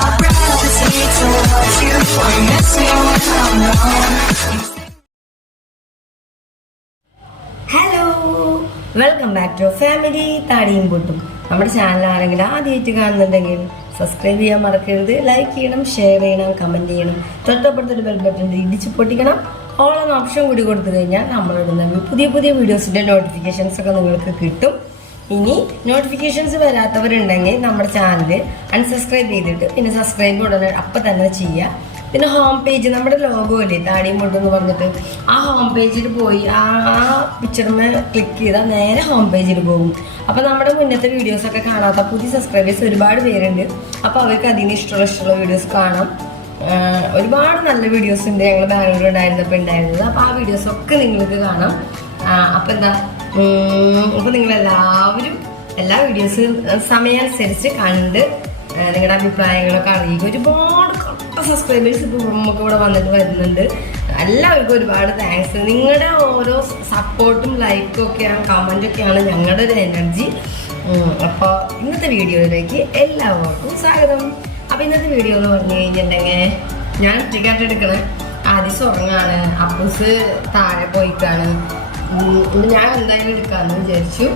I'd rather see to watch you or miss me when I'm gone. Hello, welcome back to family താടിയും പൊട്ടും. നമ്മുടെ ചാനലാണെങ്കിൽ ആദ്യമായിട്ട് കാണുന്നുണ്ടെങ്കിൽ subscribe ചെയ്യാൻ മറക്കരുത്. ലൈക്ക് ചെയ്യണം, ഷെയർ ചെയ്യണം, കമൻറ്റ് ചെയ്യണം. തൊട്ടപ്പുറത്തൊരു ബെൽ ബട്ടൺ ഇടിച്ച് പൊട്ടിക്കണം. ഓൾ എന്ന ഓപ്ഷൻ കൂടി കൊടുത്തു കഴിഞ്ഞാൽ നമ്മളിടുന്ന പുതിയ പുതിയ വീഡിയോസിൻ്റെ നോട്ടിഫിക്കേഷൻസ് ഒക്കെ നിങ്ങൾക്ക് കിട്ടും. ഇനി നോട്ടിഫിക്കേഷൻസ് വരാത്തവരുണ്ടെങ്കിൽ നമ്മുടെ ചാനൽ അൺസബ്സ്ക്രൈബ് ചെയ്തിട്ട് പിന്നെ സബ്സ്ക്രൈബ് ഉടനെ അപ്പം തന്നെ ചെയ്യുക. പിന്നെ ഹോം പേജ് നമ്മുടെ ലോഗോ അല്ലേ താടിയും പൊട്ടെന്ന് പറഞ്ഞിട്ട്, ആ ഹോം പേജിൽ പോയി ആ പിക്ചറിന് ക്ലിക്ക് ചെയ്താൽ നേരെ ഹോം പേജിൽ പോകും. അപ്പോൾ നമ്മുടെ മുന്നത്തെ വീഡിയോസൊക്കെ കാണാത്ത പുതിയ സബ്സ്ക്രൈബേഴ്സ് ഒരുപാട് പേരുണ്ട്. അപ്പോൾ അവർക്ക് അതിന് ഇഷ്ടമുള്ള വീഡിയോസ് കാണാം. ഒരുപാട് നല്ല വീഡിയോസ് ഉണ്ട് ഞങ്ങൾ ബാംഗ്ലൂർ ഉണ്ടായിരുന്നപ്പോൾ ഉണ്ടായിരുന്നത്. അപ്പോൾ ആ വീഡിയോസൊക്കെ നിങ്ങൾക്ക് കാണാം. അപ്പോൾ എന്താ, അപ്പോൾ നിങ്ങളെല്ലാവരും എല്ലാ വീഡിയോസ് സമയമനുസരിച്ച് കണ്ട് നിങ്ങളുടെ അഭിപ്രായങ്ങളൊക്കെ അറിയുക. ഒരുപാട് സബ്സ്ക്രൈബേഴ്സ് ഇപ്പോൾ നമുക്ക് ഇവിടെ വന്നിട്ട് വരുന്നുണ്ട്. എല്ലാവർക്കും ഒരുപാട് താങ്ക്സ്. നിങ്ങളുടെ ഓരോ സപ്പോർട്ടും ലൈക്കും ഒക്കെയാണ്, കമൻറ്റൊക്കെയാണ് ഞങ്ങളുടെ ഒരു എനർജി. അപ്പോൾ ഇന്നത്തെ വീഡിയോയിലേക്ക് എല്ലാവർക്കും സ്വാഗതം. അപ്പോൾ ഇന്നത്തെ വീഡിയോ എന്ന് പറഞ്ഞു കഴിഞ്ഞിട്ടുണ്ടെങ്കിൽ ഞാൻ ഒറ്റയ്ക്കായിട്ട് എടുക്കണേ. ആദ്യം ഉറങ്ങാണ്, അപ്പൂസ് താഴെ പോയിക്കാണ്. ഞാൻ എന്തായാലും എടുക്കാമെന്ന് വിചാരിച്ചു.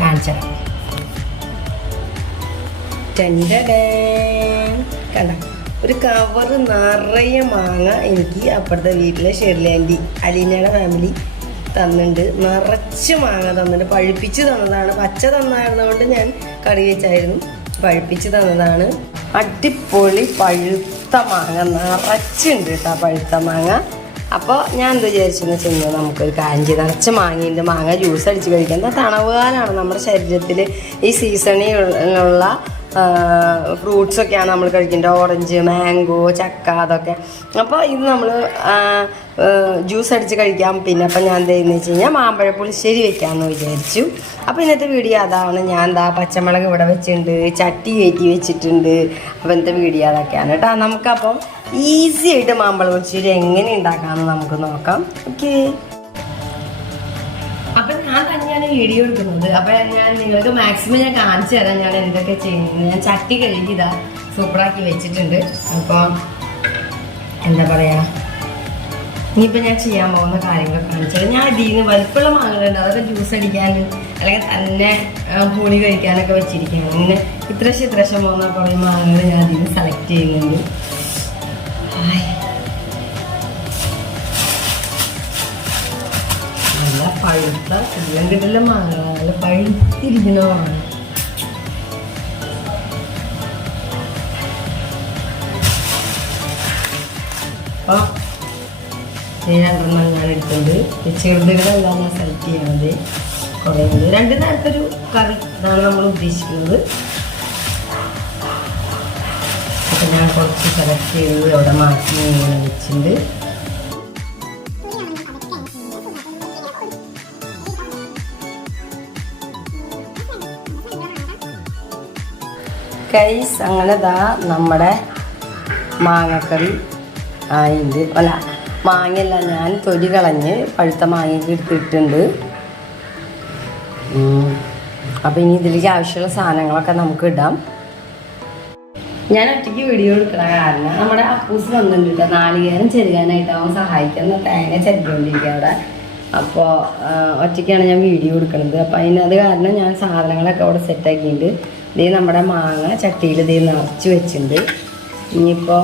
കാണിച്ചു കണ്ട ഒരു കവറ് നിറയെ മാങ്ങ എനിക്ക് അപ്പുറത്തെ വീട്ടിലെ ഷെർലാൻഡി അലീനയുടെ ഫാമിലി തന്നിട്ടുണ്ട്. നിറച്ച് മാങ്ങ തന്നിട്ടുണ്ട്. പഴുപ്പിച്ച് തന്നതാണ്. പച്ച തന്നായിരുന്നതുകൊണ്ട് ഞാൻ കറി വെച്ചായിരുന്നു. പഴുപ്പിച്ച് തന്നതാണ്. അടിപൊളി പഴുത്ത മാങ്ങ നിറച്ചുണ്ട് കേട്ടോ, പഴുത്ത മാങ്ങ. അപ്പോൾ ഞാൻ എന്താ വിചാരിച്ചെന്ന് വെച്ച് കഴിഞ്ഞാൽ നമുക്കൊരു കാര്യം ചെയ്ത് നിറച്ച് മാങ്ങയുണ്ട്, മാങ്ങ ജ്യൂസ് അടിച്ച് കഴിക്കാം. എന്താ തണവുകാലാണ് നമ്മുടെ ശരീരത്തിൽ ഈ സീസണിലുള്ള ഫ്രൂട്ട്സൊക്കെയാണ് നമ്മൾ കഴിക്കേണ്ടത്. ഓറഞ്ച്, മാംഗോ, ചക്ക, അതൊക്കെ. അപ്പോൾ ഇത് നമ്മൾ ജ്യൂസ് അടിച്ച് കഴിക്കാം. പിന്നെ അപ്പം ഞാൻ എന്താ ചെയ്യുന്നത് വെച്ച് കഴിഞ്ഞാൽ മാമ്പഴ പുളിശ്ശേരി വെക്കാമെന്ന് വിചാരിച്ചു. അപ്പോൾ ഇന്നത്തെ വീഡിയോ അതാണ്. ഞാൻ എന്താ പച്ചമുളക് ഇവിടെ വെച്ചിട്ടുണ്ട്, ചട്ടി കയറ്റി വെച്ചിട്ടുണ്ട്. അപ്പോൾ ഇന്നത്തെ വീഡിയോ അതൊക്കെയാണ് കേട്ടോ. നമുക്കപ്പം ഈസി ആയിട്ട് മാമ്പഴ പുളിശ്ശേരി എങ്ങനെ ഉണ്ടാക്കാമെന്ന് നമുക്ക് നോക്കാം. ഓക്കെ, അപ്പം ഞാൻ തന്നെയാണ് വീഡിയോ എടുക്കുന്നത്. അപ്പം ഞാൻ നിങ്ങൾക്ക് മാക്സിമം ഞാൻ കാണിച്ചു തരാം ഞാൻ എന്തൊക്കെ ചെയ്യുന്നത്. ഞാൻ ചട്ടി കഴുകി ഇതാ സൂപ്പറാക്കി വെച്ചിട്ടുണ്ട്. അപ്പോൾ എന്താ പറയുക, ഇനിയിപ്പോൾ ഞാൻ ചെയ്യാൻ പോകുന്ന കാര്യങ്ങളൊക്കെ കാണിച്ചു തരാം. ഞാൻ ഇതിൽ നിന്ന് വലിപ്പമുള്ള മാങ്ങകളുണ്ട്, അതൊക്കെ ജ്യൂസ് അടിക്കാൻ അല്ലെങ്കിൽ തന്നെ പുളി കഴിക്കാനൊക്കെ വെച്ചിരിക്കുകയാണ്. ഇങ്ങനെ ഇത്രശം പോകുന്ന കുറേ മാങ്ങകൾ ഞാൻ ഇതിൽ നിന്ന് സെലക്ട് ചെയ്യുന്നുണ്ട്. നല്ല പഴുത്ത എല്ലാം കിട്ടില്ല മാങ്ങ, നല്ല പഴുത്തിരിക്കണ മാങ്ങ. അപ്പം രണ്ടെണ്ണം ഞാൻ എടുത്തിട്ടുണ്ട്. ചെറുതുകളെല്ലാം ഞാൻ സെലക്ട് ചെയ്യണത് കുറേ ഉണ്ട്. 2 നേരത്തൊരു കറി ഇതാണ് നമ്മൾ ഉദ്ദേശിക്കുന്നത്. അപ്പം ഞാൻ കുറച്ച് സെലക്ട് ചെയ്തത് അവിടെ മാറ്റി ഇങ്ങനെ വെച്ചിട്ടുണ്ട്. ഗൈസ്, അങ്ങനെ ദാ നമ്മുടെ മാങ്ങക്കറി ആയിണ്ട്. അല്ല, മാങ്ങയല്ല, ഞാൻ തൊലി കളഞ്ഞ് പഴുത്ത മാങ്ങയ്ക്ക് എടുത്തിട്ടുണ്ട്. അപ്പോൾ ഇനി ഇതിലേക്ക് ആവശ്യമുള്ള സാധനങ്ങളൊക്കെ നമുക്ക് ഇടാം. ഞാൻ ഒറ്റയ്ക്ക് വീഡിയോ എടുക്കണ കാരണം നമ്മുടെ അപ്പൂസ് വന്നിട്ടുണ്ട്. നാളികേരം ചെരുകാനായിട്ട് അവൻ സഹായിക്കുന്ന തേങ്ങ ചെരുക്കൊണ്ടിരിക്കുക അവിടെ. അപ്പോൾ ഒറ്റയ്ക്കാണ് ഞാൻ വീഡിയോ എടുക്കുന്നത്. അപ്പോൾ അതിനത് കാരണം ഞാൻ സാധനങ്ങളൊക്കെ അവിടെ സെറ്റാക്കിയിട്ടുണ്ട്. ഇതേ നമ്മുടെ മാങ്ങ ചട്ടിയിൽ ഇതേ നിറച്ച് വെച്ചിട്ടുണ്ട്. ഇനിയിപ്പോൾ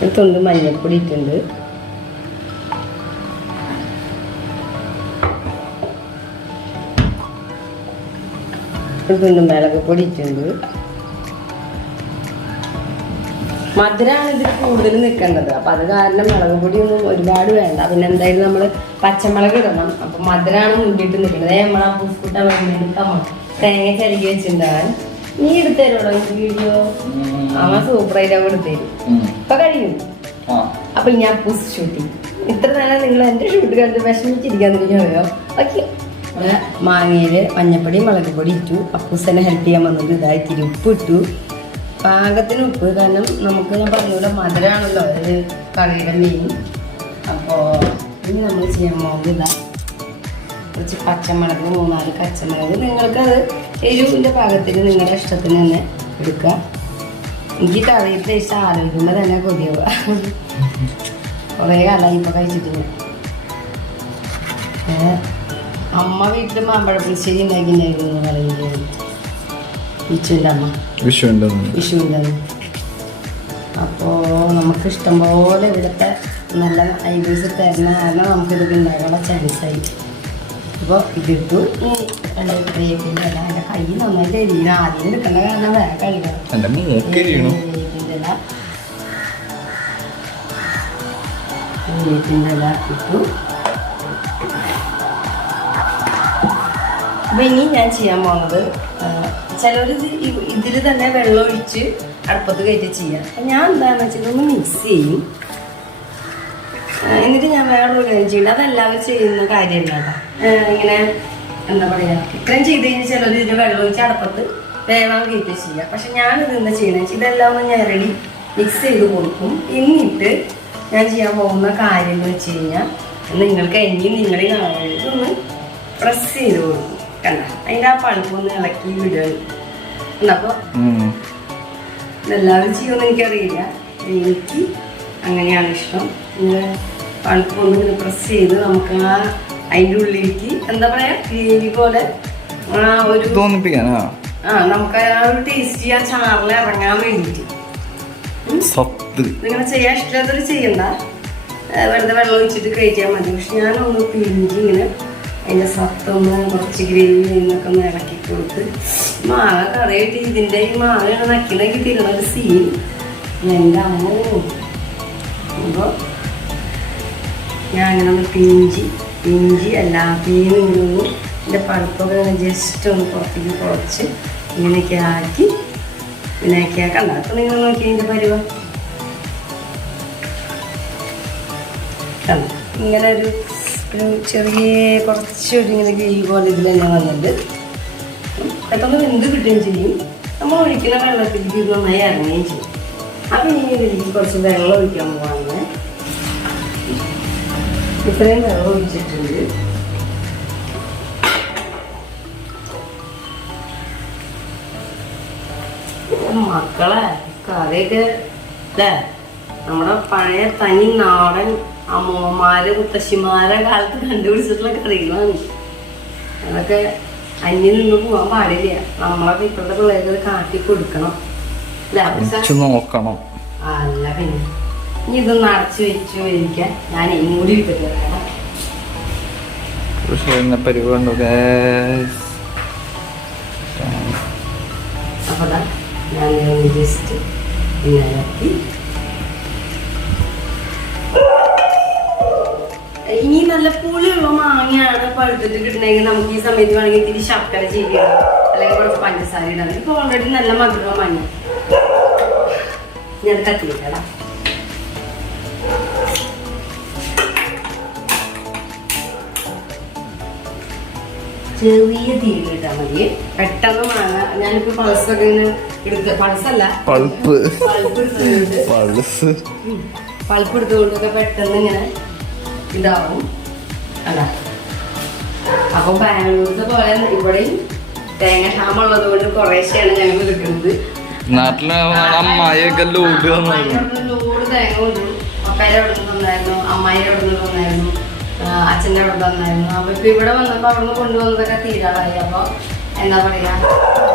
ഒരു തുണ്ട് മഞ്ഞൾപ്പൊടി ഇട്ടുണ്ട്. ഒരു തുണ്ട് മിളക് പൊടി ഇട്ടുണ്ട്. മധുരമാണ് ഇതിൽ കൂടുതൽ നിൽക്കേണ്ടത്. അപ്പം അത് കാരണം മുളക് പൊടിയൊന്നും ഒരുപാട് വേണ്ട. പിന്നെ എന്തായാലും നമ്മൾ പച്ചമുളക് ഇടണം. അപ്പം മധുരമാണ് മുന്നിട്ട് നിൽക്കുന്നത്. നമ്മളാ പൂസ്കൂട്ട വേണ്ടിയിട്ട് തേങ്ങ ചരുകി വെച്ചിട്ടുണ്ടാകാൻ. നീ എടുത്തരുള്ളൂ വീഡിയോ. അവൻ സൂപ്പറായിട്ട് അവൻ എടുത്തരും. ഇപ്പൊ കഴിയും. അപ്പൊ ഞാൻ പൂസ് ഷൂട്ടിങ് ഇത്ര നേരം നിങ്ങൾ എൻ്റെ ഷൂട്ട് കണ്ട് വിഷമിച്ചിരിക്കാന്നിരിക്കണോ? ഓക്കെ, മാങ്ങയിൽ മഞ്ഞപ്പൊടി മുളക് പൊടി ഇട്ടു. അപ്പൂസ് തന്നെ ഹെൽപ്പ് ചെയ്യാൻ വന്നിട്ട് ഇതായി ഉപ്പ് ഇട്ടു. പാകത്തിന് ഉപ്പ്, കാരണം നമുക്ക് ഞാൻ പറഞ്ഞ മധുരമാണല്ലോ അത് കറിയുടെ മെയിൻ. അപ്പോൾ ഇനി നമ്മൾ ചെയ്യാൻ പോകുന്നത് കുറച്ച് പച്ചമുളക്, 3-4 പച്ചമുളക്. നിങ്ങൾക്കത് എരിവിൻ്റെ പാകത്തിന് നിങ്ങളുടെ ഇഷ്ടത്തിന് തന്നെ എടുക്കാം. എനിക്ക് കറിയിൽ ടേസ്റ്റ് ആലോചിക്കുമ്പോൾ തന്നെ കൊതിയാവുക. കുറേ കാലമായി ഇപ്പോൾ കഴിച്ചിട്ട്. അമ്മ വീട്ടിൽ മാമ്പഴ പുളിശ്ശേരി ഉണ്ടാക്കിയിട്ടുണ്ടായിരുന്നു എന്ന് പറയുന്നത് വിഷുവിൻ്റെ അമ്മ. വിഷുവിൻ്റെ അന്ന്. അപ്പോൾ നമുക്ക് ഇഷ്ടംപോലെ ഇവിടുത്തെ നല്ല ഐഡിയസ് തരുന്ന കാരണം നമുക്കിതൊക്കെ ഉണ്ടാക്കാനുള്ള ചാൻസായി. അപ്പോൾ ഇതിട്ടു. എൻ്റെ കൈ നന്നായിട്ട് എരിയണം. ആദ്യം എടുക്കേണ്ട കാരണം വേറെ കഴിക്കണം. ഇതിൻ്റെ ഇല ഇട്ടു. അപ്പോൾ ഇനി ഞാൻ ചെയ്യാൻ പോകുന്നത്, ചിലർ ഇതിൽ തന്നെ വെള്ളം ഒഴിച്ച് അടുപ്പത്ത് കയറ്റി ചെയ്യാം. അപ്പം ഞാൻ എന്താണെന്ന് വെച്ചാൽ ഇതൊന്ന് മിക്സ് ചെയ്യും. എന്നിട്ട് ഞാൻ വേറൊരു കാര്യം ചെയ്യുന്നത്, അതെല്ലാവരും ചെയ്യുന്ന കാര്യമല്ല കേട്ടോ. ഇങ്ങനെ എന്താ പറയുക, ഇത്രയും ചെയ്ത് കഴിഞ്ഞാൽ ചിലർ ഇതിൽ വെള്ളം ഒഴിച്ച് അടുപ്പത്ത് വേവാൻ കയറ്റി ചെയ്യാം. പക്ഷെ ഞാനിത് എന്താ ചെയ്യുന്നത് വെച്ചാൽ ഇതെല്ലാം ഒന്ന് ഞെരടി മിക്സ് ചെയ്ത് കൊടുക്കും. എന്നിട്ട് ഞാൻ ചെയ്യാൻ പോകുന്ന കാര്യം എന്ന് വെച്ച് കഴിഞ്ഞാൽ, നിങ്ങൾക്ക് ഇനിയും നിങ്ങളെ ഇതൊന്ന് പ്രസ് ചെയ്ത് കൊടുക്കും. കണ്ട അതിൻ്റെ ആ പഴുപ്പൊന്ന് ഇളക്കി വിടുകയാണ്. അപ്പോൾ ഇതെല്ലാവരും ചെയ്യുമെന്ന് എനിക്കറിയില്ല. എനിക്ക് അങ്ങനെയാണ് ഇഷ്ടം. ഇങ്ങനെ പഴുപ്പൊന്ന് ഇങ്ങനെ പ്രസ് ചെയ്ത് നമുക്ക് അതിൻ്റെ ഉള്ളിലേക്ക് എന്താ പറയുക, ഗ്രേവി പോലെ ഒരു തോന്നിപ്പിക്കാനാ, നമുക്ക് ആ ഒരു ടേസ്റ്റ് ആ ചാറിൽ ഇറങ്ങാൻ വേണ്ടിയിട്ട്. നിങ്ങളെ ചെയ്യാൻ ഇഷ്ടമില്ലാത്തൊരു ചെയ്യണ്ട, വെറുതെ വെള്ളം ഒഴിച്ചിട്ട് കഴിച്ചാൽ മതി. പക്ഷെ ഞാനൊന്ന് പിരിഞ്ഞ് ഇങ്ങനെ അതിൻ്റെ സത്തൊന്ന് കുറച്ച് ഗ്രേവി എന്നൊക്കെ ഒന്ന് ഇളക്കി കൊടുത്ത് മാങ്ങ കറിയായിട്ട് ഇതിൻ്റെ ഈ മാങ്ങ നക്കിണക്കി തിരുന്ന ഒരു സീൻ എൻ്റെ അമ്മ. അപ്പോൾ ഞാൻ അങ്ങനെ ഒന്ന് പിഞ്ചി അല്ല പീനൊന്നും എൻ്റെ പഴുപ്പൊക്കെ ഇങ്ങനെ ജസ്റ്റ് ഒന്ന് പുറത്തേക്ക് കുറച്ച് ഇങ്ങനെയൊക്കെ ആക്കി കണ്ട. അപ്പം നിങ്ങൾ നോക്കി അതിൻ്റെ പരിവം കണ്ട. ഇങ്ങനെ ഒരു ചെറിയ കുറച്ചൊരു ഇങ്ങനെ ഗ്രേവി പോലെ ഇതിൽ തന്നെ വന്നിട്ട് പെട്ടെന്ന് വെന്ത് കിട്ടുകയും ചെയ്യും. നമ്മൾ ഒഴിക്കുന്ന വെള്ളത്തിലേക്ക് ഇത് നന്നായി ഇറങ്ങുകയും ചെയ്യും. അപ്പം ഇനി ഇതിലേക്ക് കുറച്ച് വെള്ളം ഒഴിക്കാൻ പോവാണ്. ഇത്രയും വെള്ളം ഒഴിച്ചിട്ടുണ്ട്. മക്കളെ കറിയൊക്കെ അല്ലേ നമ്മുടെ പഴയ തനി നാടൻ അമ്മമാര് മുത്തശ്ശിമാരെ കാലത്ത് കണ്ടുപിടിച്ചിട്ടുള്ള കറികളാണ്. അതൊക്കെ അന്യം നിന്ന് പോകാൻ പാടില്ല. നമ്മളൊക്കെ ഇപ്പോഴത്തെ പിള്ളേർക്ക് കാട്ടി കൊടുക്കണം, നോക്കണം. അല്ല പിന്നെ ഇനി ഇതൊന്ന് അടച്ചു വെച്ചു ഇരിക്കാൻ ഞാൻ ഇങ്ങോട്ട് ഇട്ടിട്ട് അപ്പൊ ഞാൻ ജസ്റ്റ് ഇളക്കി. ഇനി നല്ല പുളിയുള്ള മാങ്ങയാണ് പഴുത്തിട്ട് കിട്ടണമെങ്കിൽ നമുക്ക് ഈ സമയത്ത് വേണമെങ്കിൽ ഇത്തിരി ശർക്കര ചെയ്യാം, അല്ലെങ്കിൽ കുറച്ച് പഞ്ചസാര ഇടാം. ഇപ്പൊ ഓൾറെഡി നല്ല മധുരമുള്ള മാങ്ങ ഞാൻ കത്തിരിക്കടാ. ചെറിയ തീയിൽ ഇട്ടാൽ മതി, പെട്ടെന്ന് മാങ്ങ. ഞാനിപ്പോ പൾസൊക്കെ ഇങ്ങനെ എടുത്ത്, പൾസല്ല പൾപ്പ് എടുത്തുകൊണ്ടൊക്കെ പെട്ടെന്ന് ഇങ്ങനെ ഇതാവും. അല്ല അപ്പൊ ബാംഗ്ലൂരിലത്തെ പോലെ ഇവിടെയും തേങ്ങ ക്ഷാമുള്ളത് കൊണ്ട് കുറേശ്ശെയാണ് ഞങ്ങൾ എടുക്കുന്നത്. ലോഡ് തേങ്ങ കൊണ്ടു. പപ്പേരെ അവിടെ നിന്ന് തന്നായിരുന്നു, അമ്മായിരെ അവിടെ നിന്ന് തന്നായിരുന്നു, അച്ഛൻ്റെ അവിടെ തന്നായിരുന്നു. അപ്പൊ ഇപ്പൊ ഇവിടെ വന്നപ്പോ അവിടെ നിന്ന് കൊണ്ടുവന്നതൊക്കെ തീരാറായി. അപ്പൊ എന്താ പറയാ,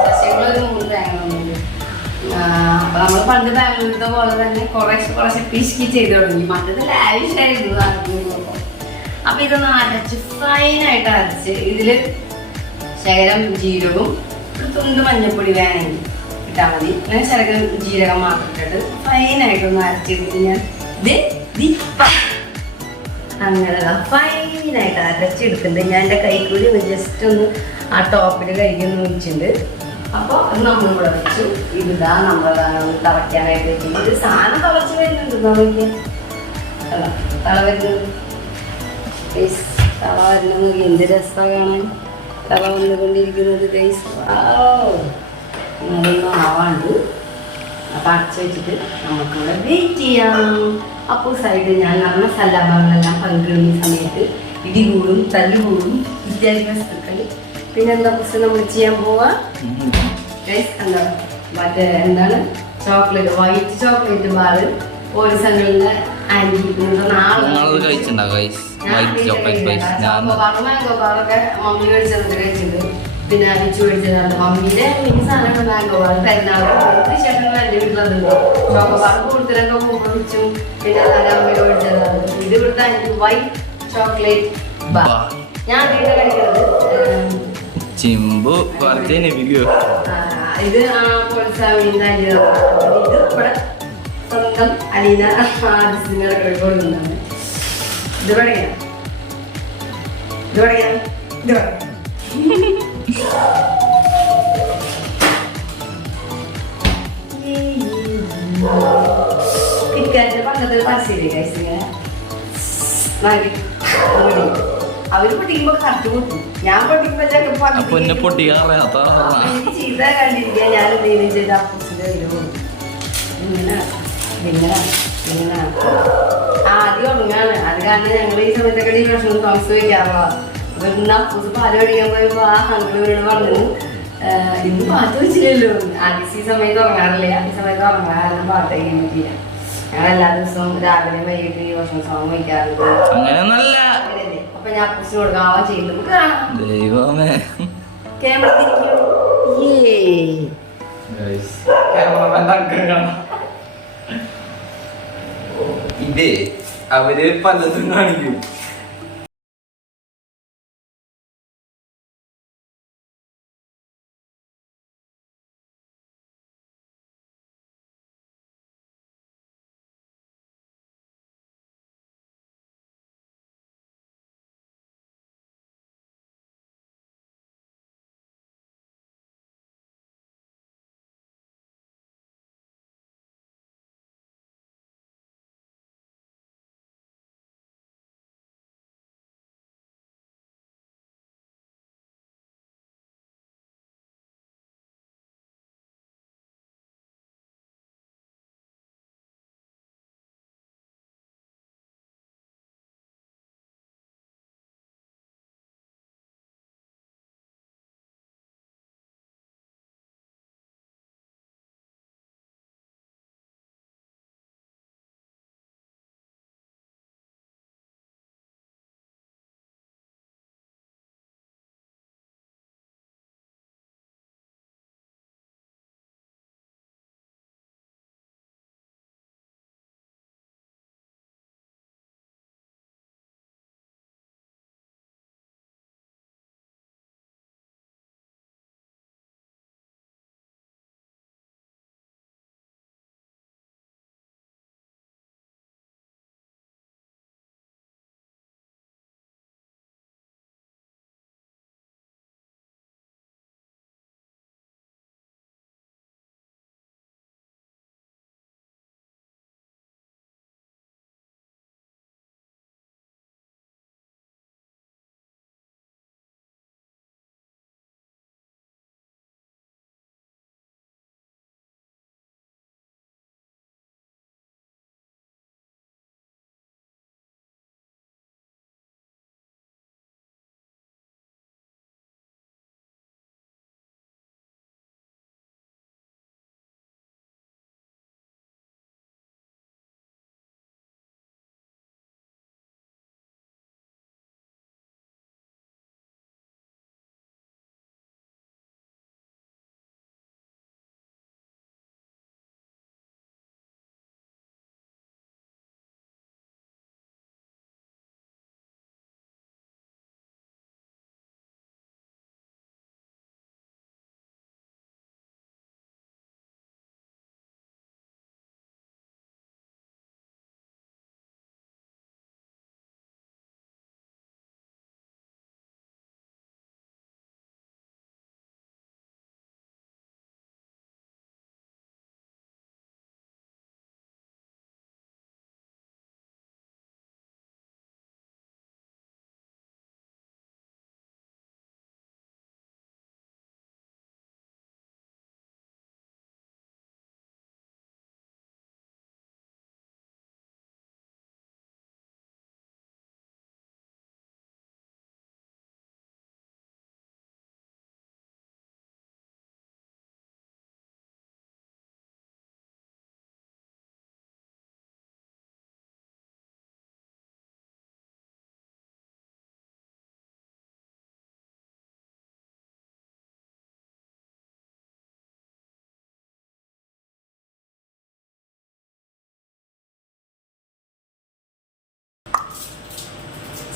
ശശികളൊരു 3 തേങ്ങ വന്നത്. അപ്പൊ നമ്മള് പണ്ട് ബാംഗ്ലൂരിലത്തെ പോലെ തന്നെ കുറേശ്ശെ പിശുക്കി ചെയ്ത് തുടങ്ങി. മറ്റത് ലാവിഷായിരുന്നു. അപ്പൊ ഇതൊന്ന് അരച്ച് ഫൈനായിട്ട് അരച്ച് ഇതില് ശകലം ജീരകവും ഒരു തുണ്ട് മഞ്ഞപ്പൊടി വേണമെങ്കിൽ ഇട്ടാൽ മതി. അങ്ങനെ ശകലം ജീരകം മാത്രം ഇട്ടിട്ട് ഫൈനായിട്ടൊന്ന് അരച്ചിട്ട് ഞാൻ അങ്ങനെ ഫൈനായിട്ട് അരച്ചെടുക്കുന്നുണ്ട്. ഞാൻ എൻ്റെ കൈക്കൂടി ഒന്ന് ജസ്റ്റ് ഒന്ന് ആ ടോപ്പിൽ കഴിക്കുന്ന വെച്ചിട്ടുണ്ട്. അപ്പോൾ അത് നമ്മളിവിടെ വെച്ചു. ഇതാ നമ്മളതാണ് തിളയ്ക്കാനായിട്ട് വെച്ചിട്ടുണ്ട്. ഇത് സാധനം തിളച്ച് വരുന്നുണ്ട്. നോക്കിയാൽ തള വരുന്നത് തള വരുന്നത് എന്ത് രസമാണ് കാണാൻ. തള വന്നുകൊണ്ടിരിക്കുന്നത് ഗൈസ്. അതൊന്നും ആവാണ്ട് അപ്പം അടച്ച് വെച്ചിട്ട് നമുക്കിവിടെ വെയിറ്റ് ചെയ്യാം. അപ്പോൾ സൈഡ് ഞാൻ മസാലകളെല്ലാം പങ്കിടുന്ന സമയത്ത് ഇടി കൂടും, തല്ല് കൂടും, ഇത്യാദി വസ്തുക്കൾ. പിന്നെന്താ പ്രശ്നം നമ്മൾ ചെയ്യാൻ പോവാ? എന്താ മറ്റേ എന്താണ് ചോക്ലേറ്റ്, വൈറ്റ് ചോക്ലേറ്റ് ബാറ് പോലീസങ്ങളുടെ ആന്റി മാംഗോ ബാറൊക്കെ മമ്മി കഴിച്ചത് കഴിച്ചത്. പിന്നെ അരിച്ചു മേടിച്ചതാണ് മമ്മിയുടെ മിനി സാധനങ്ങൾ. മാംഗോ ബാർ പെരുന്നാൾക്ക് ചേട്ടൻ എൻ്റെ വീട്ടിലതുണ്ട്. ചോക്കോബാർ കൂടുതലൊക്കെ പോകുമ്പോൾ വെച്ചും പിന്നെ അമ്മയുടെ മേടിച്ചതാണ്. ഇത് ഇവിടുത്തെ എനിക്ക് വൈറ്റ് ചോക്ലേറ്റ് ബാർ. ഞാൻ വീട്ടിൽ കഴിക്കുന്നത് ചിമ്പു ഇത് പ്രോത്സാഹനീൻ്റെ ഇത് ഇവിടെ സ്വന്തം അലീന ആർട്ടിസ്റ്റുകളൊക്കെ കൊടുക്കുന്നുണ്ട്. ഇത് പഠിക്കണം, ഇത് പഠിക്കണം, ഇത് പഠിക്കണം. കിറ്റ്കാറ്റിന്റെ പണ്ടത്തെ പരസ്യമില്ലേ കഴിച്ചിങ്ങനെ അവര് പൊട്ടിക്കുമ്പോ കറക്റ്റ് പൊട്ടും. ഞാൻ പൊട്ടിക്കുമ്പോ എനിക്ക് ചെയ്ത കണ്ടിരിക്കുക. ഞാൻ എന്തെങ്കിലും ചെയ്ത അപ്പൂസിന്റെ കയ്യിൽ കൊടുക്കും. ഇങ്ങനെ ഇങ്ങനെ ഇങ്ങനെ ആദ്യം ഉറങ്ങാണ്. അത് കാരണം ഞങ്ങൾ ഈ സമയത്തൊക്കെ ഈ ഭക്ഷണം സോങ്സ് വയ്ക്കാറുള്ള ഇന്ന് അപ്പൂസ് പാല് പഠിക്കാൻ പോയപ്പോ ആ അങ്കിളോട് പറഞ്ഞു ഇന്ന് പാട്ട് വെച്ചില്ലല്ലോ. ആദ്യം ഈ സമയത്ത് ഉറങ്ങാറില്ല. ഈ സമയത്ത് ഉറങ്ങാൻ പാട്ട് കഴിക്കാൻ പറ്റില്ല. ഞങ്ങൾ എല്ലാ ദിവസവും രാവിലെ വൈകിട്ട് ഈ ഭക്ഷണം സോങ് വയ്ക്കാറുണ്ട്. അങ്ങനെയൊന്നല്ല. അപ്പൊ ഞാൻ അപ്പൂസിന് കൊടുക്കാൻ ചെയ്തു. നമുക്ക് കാണാം. ദൈവമേ ക്യാമറ ഇതേ അവര് പലതും കാണിക്കും.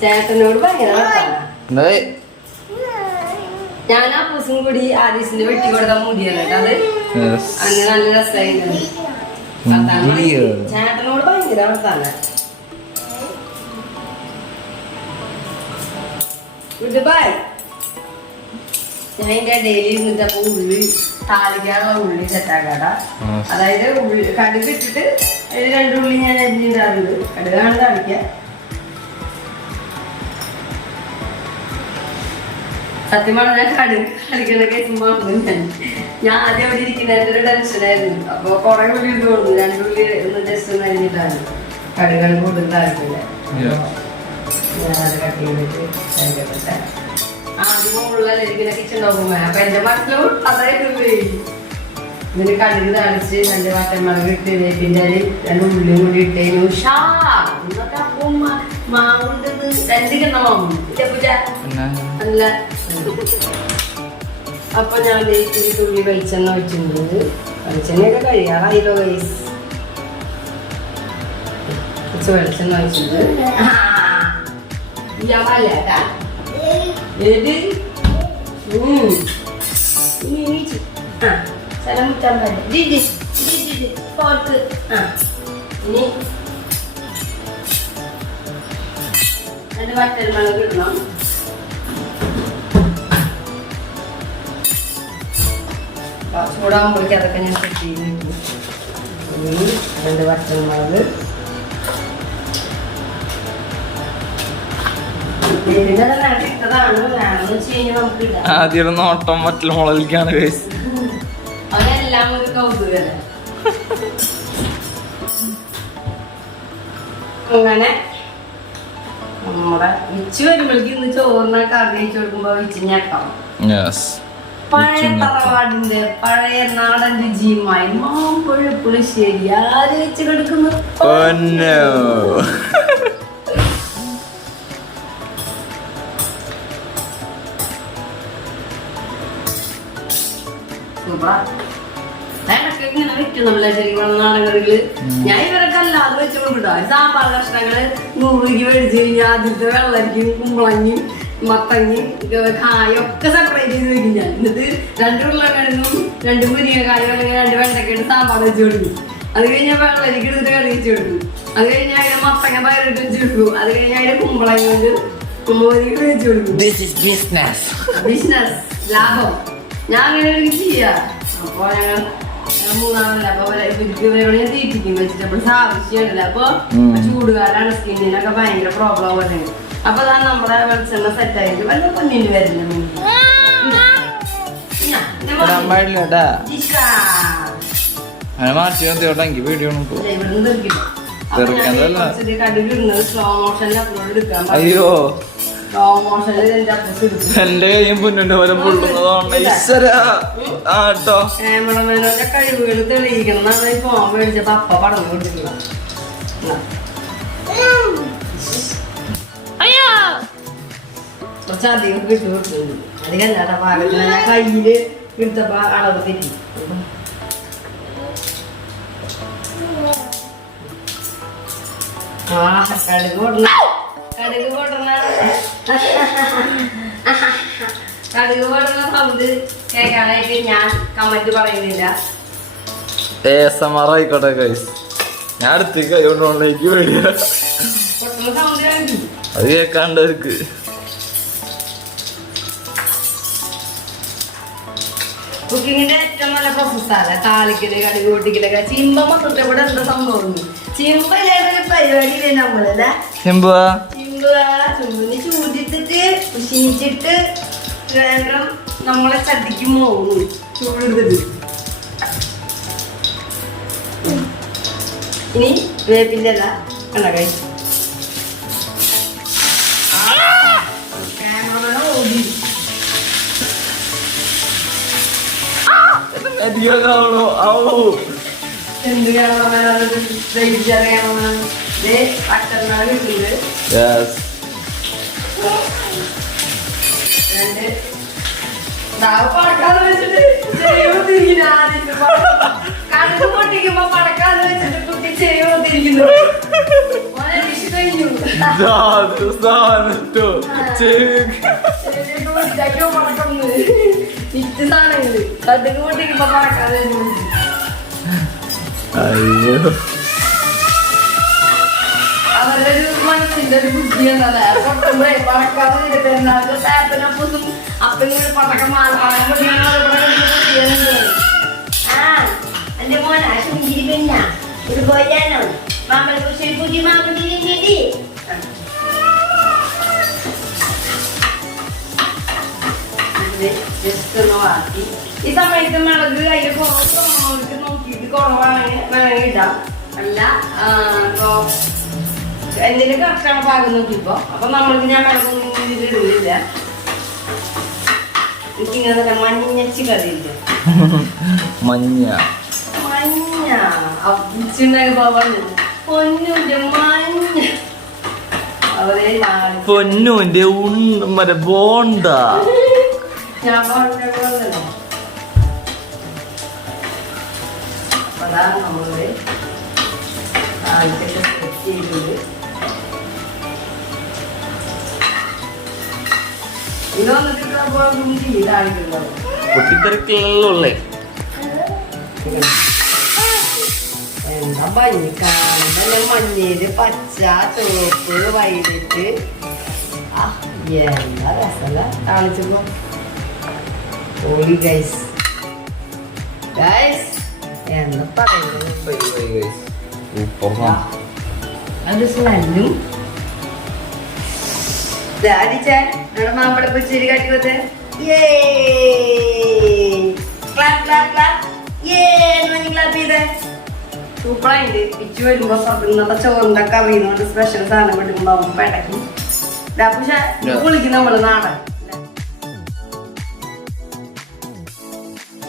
ചേട്ടനോട് ഭയങ്കര വർത്താനാ. ഞാൻ ആ പൂസും കൂടി ആദീസിന് വെട്ടി കൊടുക്കാൻ മുടിയല്ലോ അത് അങ്ങനെ നല്ല രസമായിരുന്നു. ചേട്ടനോട് ഭയങ്കര വർത്താന. ബായ്. ഞാൻ ഇതിന്റെ ഇടയിൽ ഇരുന്നിട്ടപ്പോ ഉള്ളി താലിക്കാനുള്ള ഉള്ളി സെറ്റാക്കാട. അതായത് ഉള്ളി കടുക് ഇട്ടിട്ട് അതിൽ 2 ഉള്ളി ഞാൻ അരിഞ്ഞിട്ടാറുണ്ട്. കടുകാണ് താളിക്ക. സത്യം പറഞ്ഞാൽ കടുക് കളിക്കണ കേസുമ്പോ ഞാൻ ആദ്യം അവിടെ ഇരിക്കുന്നതിന്റെ ഒരു ടെൻഷനായിരുന്നു. അപ്പൊ കുറെ ഉള്ളി ഇട്ട് കൊടുത്തു. 2 ഉള്ളി ഒന്ന് ജസ്റ്റ് ഒന്ന് അരിഞ്ഞിട്ടാണ് കടുകൾ കൂടുതൽ താളിക്കില്ല. ഞാനത് കട്ട് ചെയ്തിട്ട് കഴിക്കട്ടെ. ആദ്യം ഉള്ളതിങ്ങനെ കിച്ചൺ നോക്കുമ്പോ അപ്പൊ എന്റെ മനസ്സിലും അതായിട്ട് ഇതിന് കടുക് താളിച്ച് 2 വറ്റൽമുളക് ഇട്ട് വേപ്പിന്റെ 2 ഉള്ളിയും കൂടി ഇട്ടേനു. ഇന്നത്തെ അപ്പം മാവുണ്ടത് 2 കിണ്ണ മാവും നല്ല. അപ്പൊ ഞാൻ തുള്ളി വെളിച്ചെണ്ണ വെച്ചിട്ടുണ്ട്. വെളിച്ചെണ്ണയൊക്കെ കഴിയാറായില്ലോ ഗൈസ്. കുറച്ച് വെളിച്ചെണ്ണ വെച്ചിട്ടുണ്ട്. ഇനി വറ്റൽമുളക് ഇടണം. ചൂടാകുമ്പോഴേക്കും അതൊക്കെ ഞാൻ സെറ്റ് ചെയ്ത് വെക്കും. 2 വറ്റൽമുളക് ആദ്യം നോട്ടം മറ്റുള്ള മുളകിലേക്കാണ് അവരെല്ലാം ഒരു കൗതുകല്ലേ. അങ്ങനെ നമ്മുടെ വിച്ച് വരുമ്പോഴേക്കും ഇന്ന് ചോറിനെ കറി വെച്ച് കൊടുക്കുമ്പോ വിച്ച് ഞെട്ടാം. പഴയ തറവാടിന്റെ പഴയ നാടൻ രുചിയുമായി മാമ്പഴ പുളിശ്ശേരി ആര് വെച്ച് കൊടുക്കുന്നു. ഇങ്ങനെ വെക്കുന്നില്ല ശരിക്കും നാടകളില്. ഞാൻ ഇവരൊക്കെ അല്ലാതെ വെച്ച് കൊടുക്കട്ടോ. സാമ്പാർ കഷ്ണങ്ങള് 100 രൂപ മേടിച്ചു കഴിഞ്ഞാൽ ആദ്യത്തെ വെള്ളരിക്കും കുമ്പളങ്ങയും മത്തങ്ങയും കായൊക്കെ സെപ്പറേറ്റ് ചെയ്ത് വെക്കും ഞാൻ. എന്നിട്ട് 2 ഉരുളക്കിഴങ്ങും 2 മുരിങ്ങക്കായും അല്ലെങ്കിൽ 2 വെണ്ടക്കയിട്ട് സാമ്പാർ വെച്ച് കൊടുക്കും. അത് കഴിഞ്ഞാൽ വെള്ളരിക്ക് എടുത്തിട്ട് കറി വെച്ച് കൊടുക്കും. അത് കഴിഞ്ഞാൽ അതിന് മത്തങ്ങ പയറിട്ട് വെച്ച് കൊടുക്കും. അത് കഴിഞ്ഞാൽ അതിന് കുമ്പളങ്ങ കൊണ്ട് കുമ്പളരിക്ക് വെച്ച് കൊടുക്കും. ബിസിനസ് ലാഭം. ഞാൻ അങ്ങനെ ഒരു ചെയ്യാ. അപ്പൊ ഞങ്ങൾ 3-ആമല്ല. അപ്പൊ ഇവരോട് ഞാൻ തീറ്റിക്കും. വെജിറ്റബിൾസ് ആവശ്യമില്ല. അപ്പൊ ചൂടുകാലാണ് സ്കിന്നിനൊക്കെ ഭയങ്കര പ്രോബ്ലം പോലെ. അപ്പൊ അതാ നമ്മുടെ വെളിച്ചെണ്ണ സെറ്റ് ആയിട്ട് വല്ല പൊന്നിന് വരുന്ന സ്ലോ മോഷനിൽ അപ്ലോഡ് എടുക്കാം. അയ്യോ സ്ലോ മോഷനിൽ എന്റെ അപ്പൂസ് എടുക്കും. എന്റെ കയ്യും പൊന്നിന്റെ പോലെ ക്യാമറമാനോന്റെ കഴിവുകൾ തെളിയിക്കണം എന്നാണ് ഫോൺ മേടിച്ചപ്പോ അപ്പ പറഞ്ഞു കൊടുത്തിട്ടുള്ള. കുറച്ചധികം കിട്ടു കൊടുക്കുന്നു. അധികം അല്ലാത്ത പാകത്തിന് ഞാൻ കയ്യില് എടുത്തപ്പോ അളവ് തെറ്റി. കടുക് പൊടണ സൗണ്ട് കേൾക്കാനായിട്ട് ഞാൻ കമന്റ് പറയുന്നില്ല. ആയിക്കോട്ടെ ഗൈസ്. ഞാൻ അടുത്തേക്ക് കൈകൊണ്ടോണ്ടേക്ക് വേണ്ടിയ സൗണ്ട് കാണിക്കും. അത് കേൾക്കാണ്ടവർക്ക്. കുക്കിങ്ങിന്റെ ഏറ്റവും നല്ല പ്രോസസ്സാണ് താളിക്കല് കടുക് പൊട്ടിക്കലൊക്കെ. ചിമ്പ മൊത്തത്തെ കൂടെ എന്താ സംഭവം ചിമ്പയിലൊരു പരിപാടിയില്ലേ നമ്മളല്ലേ. ചുമ്പിന് ചൂടിട്ടിട്ട് ഉശിനിച്ചിട്ട് വേഗം നമ്മളെ ചട്ടിക്ക് പോകും ചൂടെടുത്തിട്ട്. ഇനി വേപ്പിന്റെ അല്ല കണ്ട കഴിച്ചു ക്യാമറ ഓടി എന്ത് ക്യാമറമാനാണ് പച്ചറിനാണ് കിട്ടുന്നത്. 2 പാക്കാന്ന് വെച്ചിട്ട് കണ്ണു പൊട്ടിക്കുമ്പോ പടക്കാന്ന് വെച്ചിട്ട് കുട്ടി ചെവി വന്നിരിക്കുന്നു. മോനെ വിഷു കഴിഞ്ഞു. ചെവിയോ പടക്കുന്നു. വിറ്റ് സാധനങ്ങള് കണ്ണു പൊട്ടിക്കുമ്പോ പടക്കാന്ന് വെച്ചിട്ട്. അയ്യോ അവരുടെ ഒരു മനസ്സിന്റെ ഒരു ബുദ്ധി എന്നതാ പൊട്ടുമ്പോഴേ പടക്കാന്ന് പെരുന്നാൾക്ക് താപ്പനപ്പൊന്നും അപ്പൊ ഇങ്ങനെ പടക്കം പടക്കം പൊട്ടിക്കുന്നത്. ആ എന്റെ മോനാ ശുങ്കിരി പെണ്ണ ഒരു പോയാനോ മാമൽ കുറിച്ച് പുതിയ മാമണ്ടി വേണ്ടി ജസ്റ്റ് ഒന്ന് വാക്കി. ഈ സമയത്ത് മിളക് അതിൽ കുറവ് നോക്കിയിട്ട് കുറവാണെങ്കിൽ മിളക് ഇടാം. അല്ല എന്തിനും കറക്റ്റാണ് പാകം നോക്കിയപ്പോ. അപ്പൊ നമ്മൾക്ക് ഞാൻ മിളകൊന്നും ഇതിലിടുന്നില്ല. എനിക്കിങ്ങനെ മഞ്ഞച്ചി കറിയില്ല. മഞ്ഞ മഞ്ഞ അപ്പുണ്ടായി പറഞ്ഞു പൊന്നുന്റെ മഞ്ഞ അവരെ പൊന്നുന്റെ മറ്റേ ബോണ്ട ഞാൻ പറഞ്ഞല്ലോ. അപ്പതാ നമ്മള് ആദ്യത്തെ സെറ്റ് ചെയ്തത്. ഇതൊന്നിട്ട് താഴ്ക്കുന്നത് പൊട്ടിത്തെറിക്കുള്ളേ. എന്താ മഞ്ഞ കാണുമ്പോ മഞ്ഞയില് പച്ച ചുവപ്പ് വൈലറ്റ് എന്താ രസല്ല കാണിച്ചപ്പോ. ഓളി ഗൈസ് ഗൈസ് എന്താ പറയുന്നത്. ഒരു സ്മെല്ലും മാമ്പഴ പച്ചരി കാട്ടി സൂപ്പറായിട്ട് പിച്ചു വരുമ്പോ ഇന്നത്തെ ചോറിന്റെ കറിയുന്നോണ്ട് സ്പെഷ്യൽ സാധനം വിടുമ്പോ പെടക്കും. പക്ഷെ കുളിക്കും നമ്മള് നാടൻ